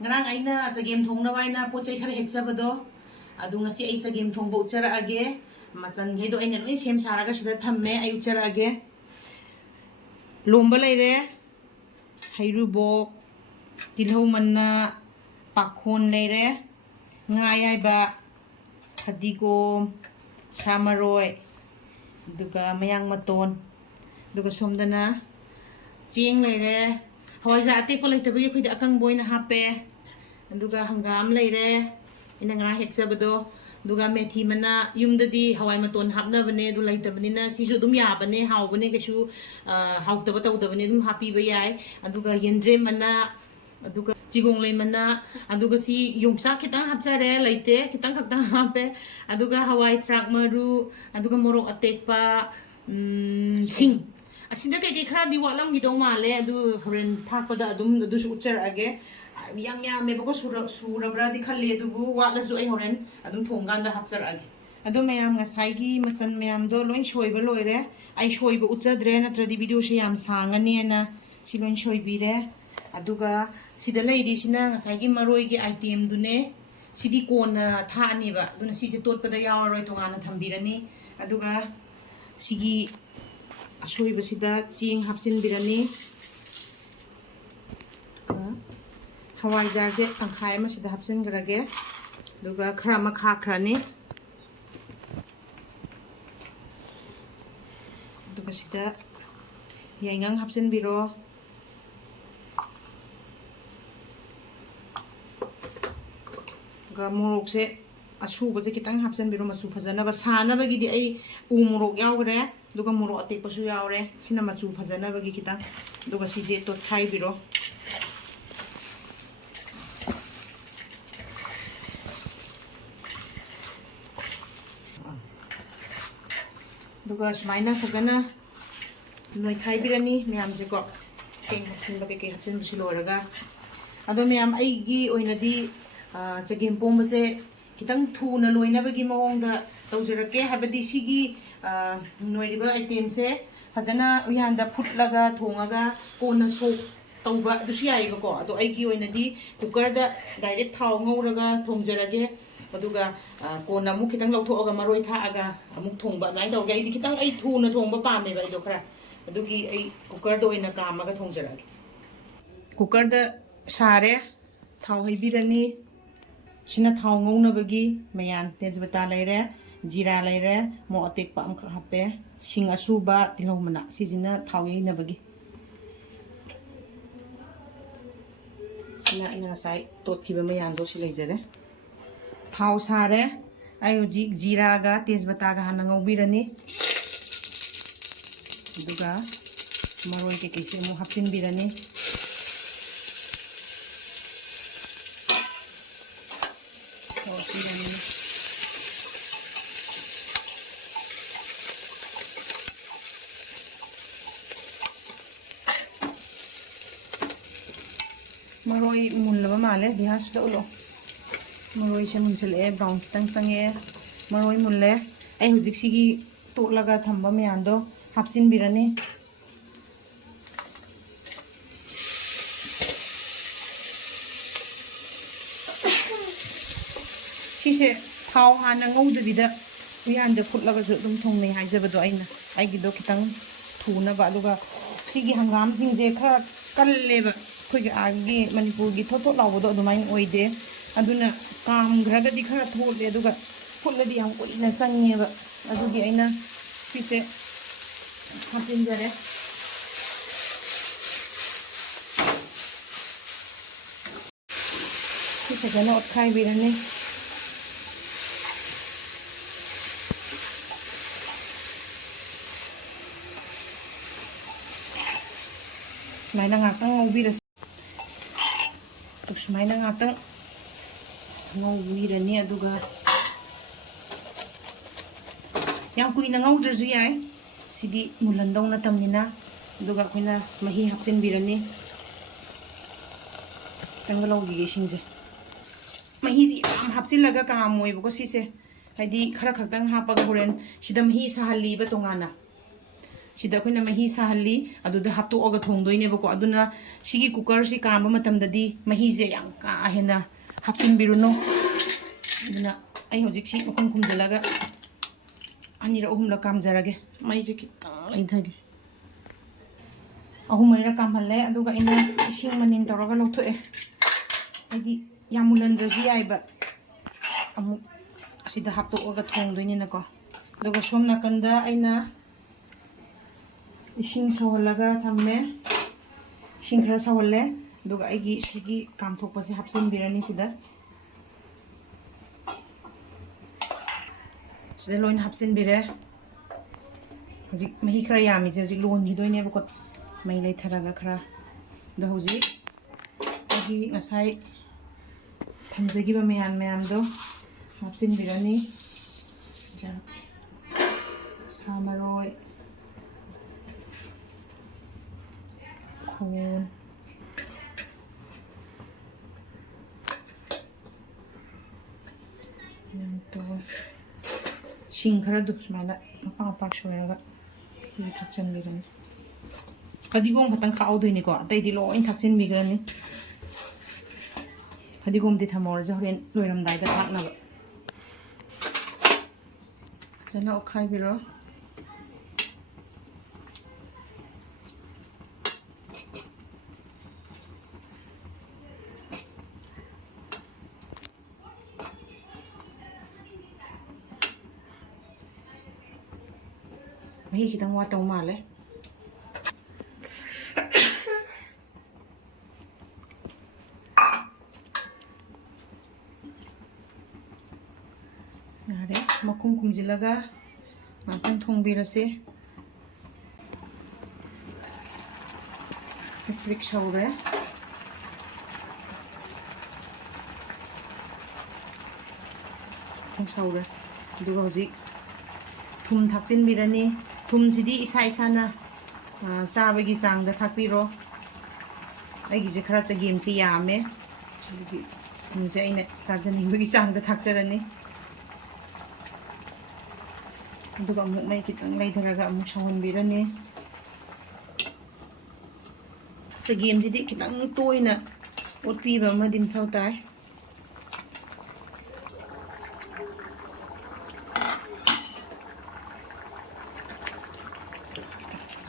ngarang aina chagem thongna waina pochai khara hekjabado adu ngasi ai chagem thongbo uchara age masan gedo aina loi sem saraga sida thamme ai uchara age lomba leire hairubo tilhau manna pakhon leire nga yaiba khadigom samaroi duga mayang maton duga somdana cheng leire hawai ja ate ko leite bagi khoi akang boina hape duga hangam leire ina nga hekjabado duga methi mana yumdadi hawai maton hapna bane du leite banina sisu dum ya bane haw bane kesu hawtaba tawdabane dum happy ba yai aduga yendre mana aduga chigong lei mana aduga si yongsa kitang hapsare leite kitang khaktang hape aduga hawai thrak maru aduga morok atekpa sing asida kai khara di walam gido male adu horen thakpada adum adu su uchar age yang ya me bako sura bra di khalle adu bu wala su ai horen adum thonggan da hapchar age adu mayam ngasai gi masan mayam do loin shoiba loire ai shoiba uchadre natradi video she yam sangani na silon shoibire aduga sida leidi sina ngasai gi maroi gi item dune sidi kona tha ani ba duna sise totpada yawaroi tongana thambirani aduga sigi asoi sida ching hapsin birani hawai jar je tangkhai ma sida hapsin grage duga khara ma kha khrani duga sida yaingang hapsin biro ga morok se asu ba je kitang hapsin biro machu phajana ba sana ba gi di ai u morok yawre duga morok atek pasu yawre sina machu phajana ba gi kitang duga sije to thai biro duga smaina phajana noi thai birani myam je ko cheng hapsin ba ke hapsin busi loraga ado myam ai gi oina di chagem pomba je kitang thuna loina ba gi mawong da tawjirake habadi sigi noiriba item se phajana uyanda phutlaga thongaga kona so tawba dusi ai ba ko ado ai gi oina di cooker da direct thaw ngauraga thongjarage aduga kona mu kitang lauthoga maroi thaaga amuk thongba nai tawga ai di kitang ai thuna thongba pame ba ido khara adugi ai cooker do oina kamaga thongjarage cooker da sare thaw haibirani sina thaw ngongna bagi mayan tejbata leire jira leire mo atek pa am hape sing asuba tilhau mana sijina thaw yeina bagi sina ina sai tot kiba mayan do sileijare thaw sare ayo jira ga tejbata ga hana ngobirani duga maroi ke kisi mo hapin birani maroi munlaba male dihas da ulo maroi se munsele brown tang sange maroi mulle ai hujik sigi to laga thamba me ando hapsin birani sise thau hana ngaudu bida uyanda khutlaga ju dum thongne haijabado aina aigi do kitang thuna ba duga sigi hangam jingje kha kalleba khoi agi manipur gi thoto lawdo adumain oide aduna kam graga di khara thole aduga phuladi am ko ina changeba adugi aina sise hapin jare sise jana ot khai birane maina ngatang ngobira tuk maina ngatang ngobirani aduga yang kuina ngaudraju yai sidi mulandong na tamnina aduga kuina mahi hapsin birani tangalo gi singje mahi di am hapsin laga ka moy bako sise haidi khara khakdang hapaga horen sida mahi sahalli ba tongana sida akhoi mahi sahalli aduda haptoga thongdoinebako aduna sigi cooker si kamba matamdadi mahi je yang ka hena hapsin biruno aduna ai hojik si makhum khumjalaga anira ahumla kamjarage mai je kitang laithage ahumira kamhalle aduga ina ising manin tawraga lokthoi aidi yamulandraji aiba amu asida haptoga thongdoinina ko aduga somna kanda aina ising sawalaga thamme ising khara sawalle aduga aigi sigi kamthokpase hapsin birani sida sida loin hapsin bire hojik mahi khara yami je hojik lon gidoine bako mai lai tharaga khara da hojik agi ngasai thamjagi ba mayam do hapsin birani samaroi khon to sing khara du smaila apa shoiraga ni thakchan birani kadigom batang khaudoini ko atai di loin thakchin bigrani kadigom di thamor jhoren loiram dai da thakna ba jana okhai biro mahi kitang watau male yare makum kumjilaga ngatang thongbirase prik saure saure duga hojik thum thakchin birani thum sidi isa isana sabagi changda thakpiro aigi je khara chagem si yame thum je aina chajani bagi changda thakserani duga amuk mai kitang laitharaga amuk sawon birani chagem sidi kitang toina otpiba madim thautai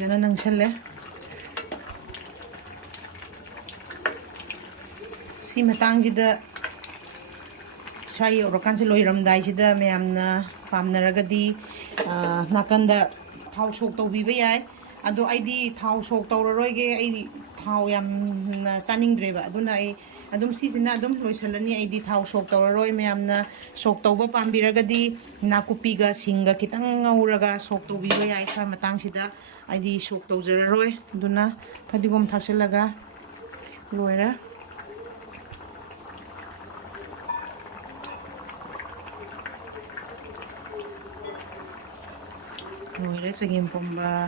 jana nangsalle si matang jida swai orokan se loiram dai jida mayamna pamnaragadi nakanda thau sok tawbiba yai ado aidi thau sok tawraroige ai thau yam chaning dreba aduna ai adum sisina adum loisalani aidi thau sok tawraroi mayamna sok tawba pambiragadi nakupiga singa kitang ngauraga sok tawbiba yai sa matang sida aidi sok tawjararoi aduna phadigom thakselaga loira loira chagem pomba